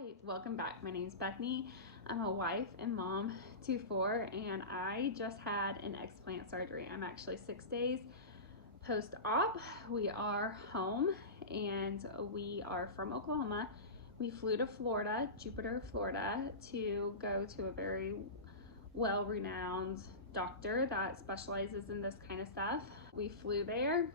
Hi, welcome back. My name is Bethany. I'm a wife and mom to 4, and I just had an explant surgery. I'm actually 6 days post-op. We are home and we are from Oklahoma. We flew to Florida, Jupiter, Florida, to go to a very well-renowned doctor that specializes in this kind of stuff. We flew there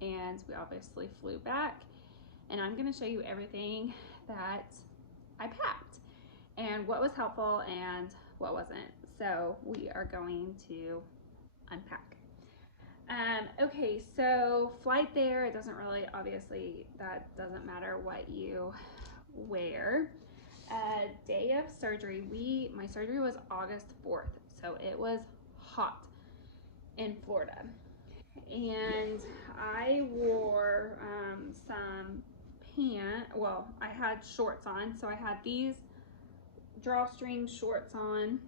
and we obviously flew back, and I'm going to show you everything that I packed and what was helpful and what wasn't. So we are going to unpack. Okay, so flight there, it doesn't really, obviously that doesn't matter what you wear. Day of surgery, my surgery was August 4th, so it was hot in Florida. And I wore some I had shorts on, so I had these drawstring shorts on,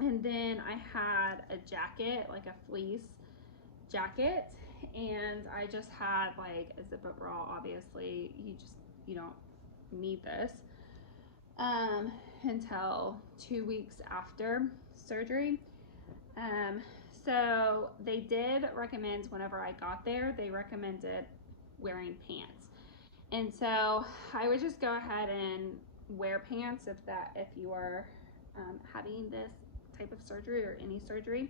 and then I had a jacket, like a fleece jacket, and I just had like a zipper bra. Obviously you don't need this until 2 weeks after surgery. So they did recommend, whenever I got there, they recommended wearing pants. And so I would just go ahead and wear pants if you are having this type of surgery or any surgery.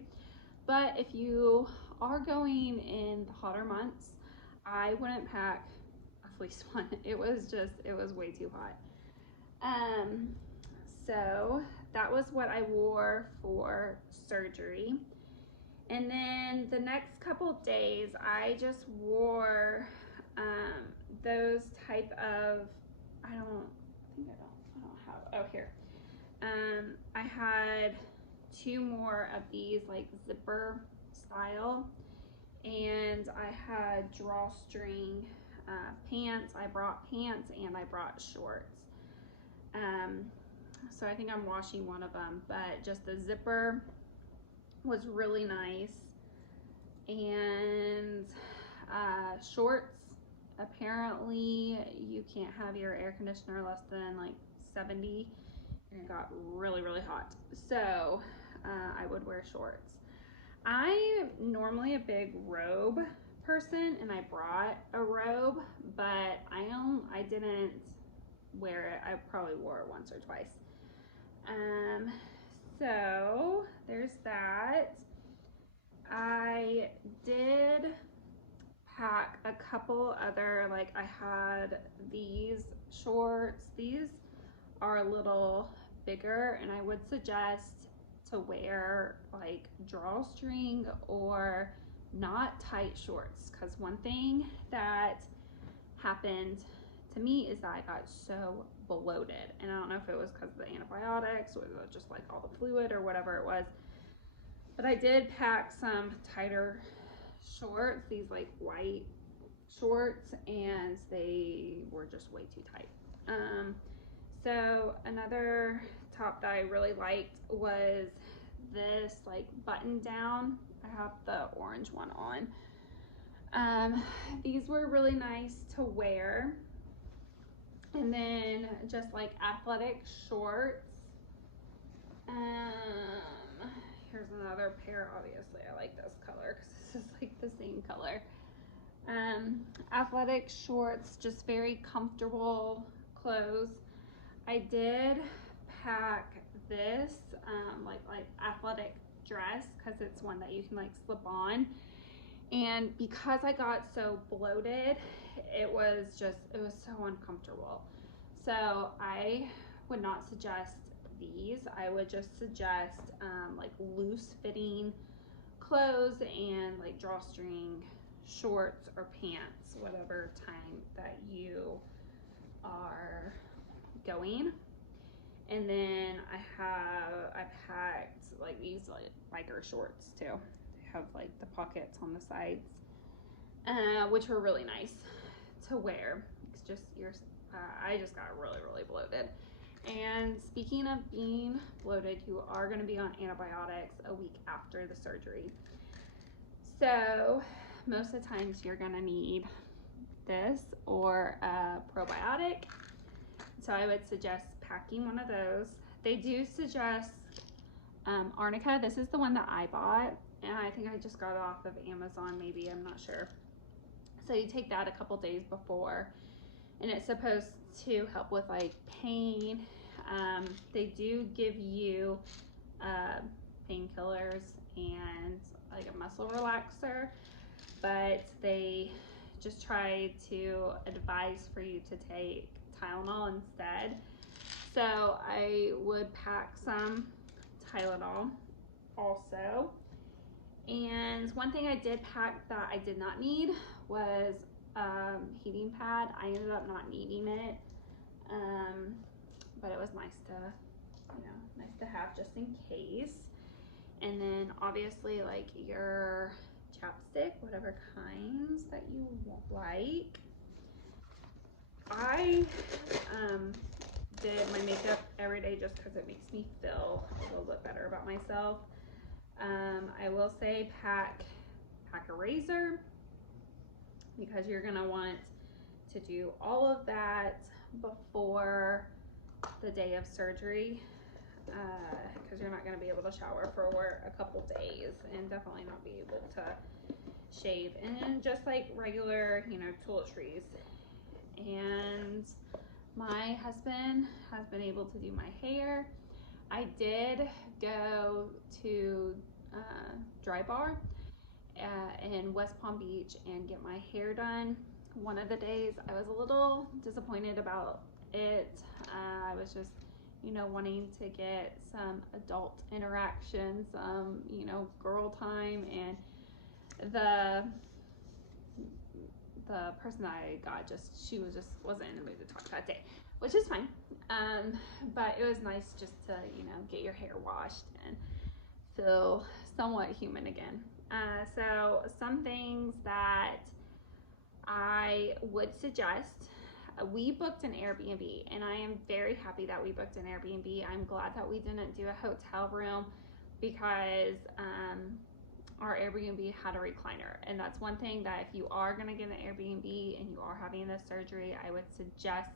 But if you are going in the hotter months, I wouldn't pack a fleece one. It was way too hot. So that was what I wore for surgery. And then the next couple days, I just wore those type of, I don't have, oh here. I had 2 more of these like zipper style, and I had drawstring pants. I brought pants and I brought shorts. So I think I'm washing one of them, but just the zipper was really nice. And shorts, apparently you can't have your air conditioner less than like 70, and it got really hot, so I would wear shorts. I'm normally a big robe person, and I brought a robe, but I didn't wear it. I probably wore it once or twice. So there's that. I did pack a couple other, like I had these shorts. These are a little bigger, and I would suggest to wear like drawstring or not tight shorts, because one thing that happened to me is that I got so bloated, and I don't know if it was because of the antibiotics or just like all the fluid or whatever it was, but I did pack some tighter shorts, these like white shorts, and they were just way too tight. So another top that I really liked was this like button down. I have the orange one on. These were really nice to wear. And then just like athletic shorts. Here's another pair. Obviously I like this color because this is like the same color. Athletic shorts, just very comfortable clothes. I did pack this like athletic dress, because it's one that you can like slip on, and because I got so bloated, it was so uncomfortable. So I would not suggest these. I would just suggest like loose fitting clothes and like drawstring shorts or pants, whatever time that you are going. And then I packed like these like biker shorts too. They have like the pockets on the sides, which were really nice to wear. It's just I just got really bloated. And speaking of being bloated, you are going to be on antibiotics a week after the surgery. So most of the times you're going to need this or a probiotic. So I would suggest packing one of those. They do suggest arnica. This is the one that I bought, and I think I just got it off of Amazon, maybe, I'm not sure. So you take that a couple days before, and it's supposed to help with like pain. They do give you painkillers and like a muscle relaxer, but they just try to advise for you to take Tylenol instead. So I would pack some Tylenol also. And one thing I did pack that I did not need was heating pad. I ended up not needing it, but it was nice to, nice to have just in case. And then obviously like your chapstick, whatever kinds that you like. I did my makeup every day just because it makes me feel a little bit better about myself. I will say pack a razor, because you're gonna want to do all of that before the day of surgery, because you're not gonna be able to shower for a couple days, and definitely not be able to shave. And then just like regular, toiletries. And my husband has been able to do my hair. I did go to Dry Bar in West Palm Beach and get my hair done. One of the days I was a little disappointed about it. I was just, wanting to get some adult interaction, some, girl time, and the person that I got she wasn't in the mood to talk that day, which is fine. But it was nice just to, get your hair washed and feel somewhat human again. So some things that I would suggest, we booked an Airbnb, and I am very happy that we booked an Airbnb. I'm glad that we didn't do a hotel room, because our Airbnb had a recliner, and that's one thing that if you are going to get an Airbnb and you are having this surgery, I would suggest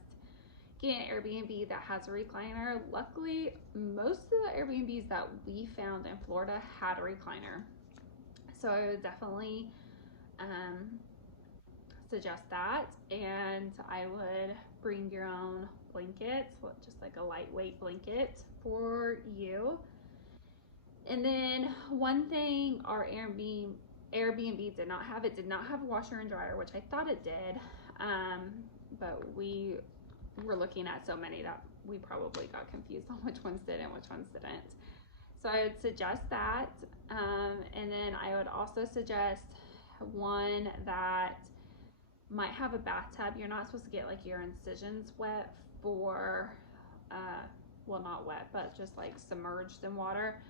getting an Airbnb that has a recliner. Luckily, most of the Airbnbs that we found in Florida had a recliner, so I would definitely suggest that. And I would bring your own blankets, just like a lightweight blanket for you. And then one thing our Airbnb did not have, it did not have a washer and dryer, which I thought it did, but we were looking at so many that we probably got confused on which ones did and which ones didn't. So I would suggest that. And then I would also suggest one that might have a bathtub. You're not supposed to get like your incisions wet for, well, not wet, but just like submerged in water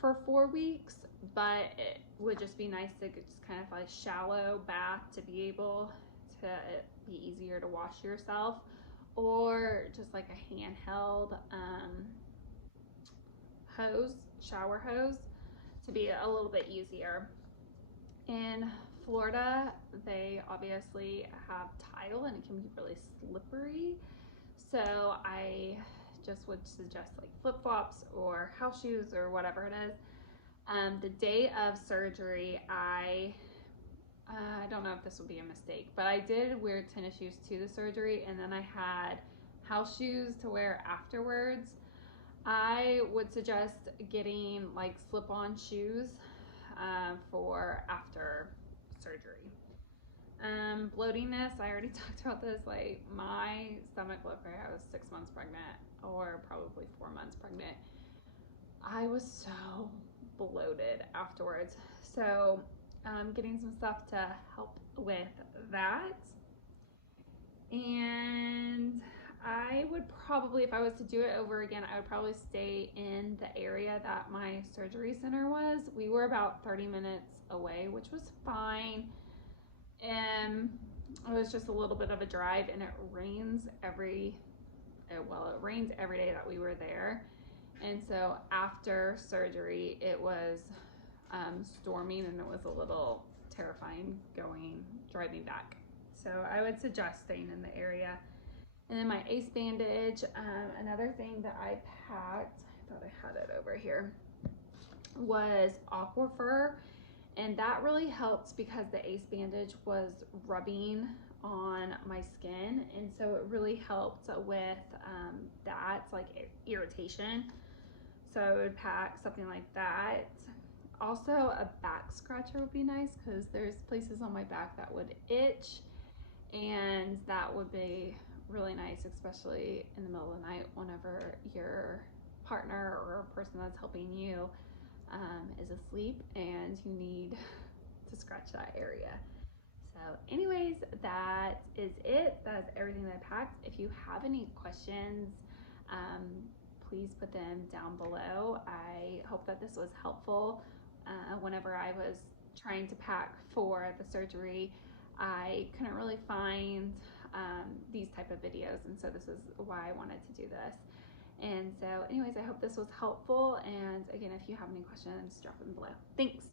for 4 weeks, but it would just be nice to just kind of like shallow bath to be able to be easier to wash yourself, or just like a handheld shower hose to be a little bit easier. In Florida, they obviously have tile and it can be really slippery, so I just would suggest like flip-flops or house shoes or whatever it is. The day of surgery, I don't know if this would be a mistake, but I did wear tennis shoes to the surgery, and then I had house shoes to wear afterwards. I would suggest getting like slip-on shoes for after surgery. Bloatiness, I already talked about this. Like my stomach looked like I was 6 months pregnant, or probably 4 months pregnant. I was so bloated afterwards. So getting some stuff to help with that. And I would probably, if I was to do it over again, I would probably stay in the area that my surgery center was. We were about 30 minutes away, which was fine. And it was just a little bit of a drive, and it rains every day that we were there. And so after surgery, it was storming, and it was a little terrifying driving back. So I would suggest staying in the area And then my ace bandage, another thing that I packed, I thought I had it over here, was Aquaphor. And that really helped because the ace bandage was rubbing on my skin. And so it really helped with that, like irritation. So I would pack something like that. Also, a back scratcher would be nice because there's places on my back that would itch, and that would be really nice, especially in the middle of the night whenever your partner or a person that's helping you is asleep and you need to scratch that area. So anyways, that is it. That's everything that I packed. If you have any questions, please put them down below. I hope that this was helpful. Whenever I was trying to pack for the surgery, I couldn't really find these type of videos, and so this is why I wanted to do this. And so anyways, I hope this was helpful, and again, if you have any questions, drop them below. Thanks.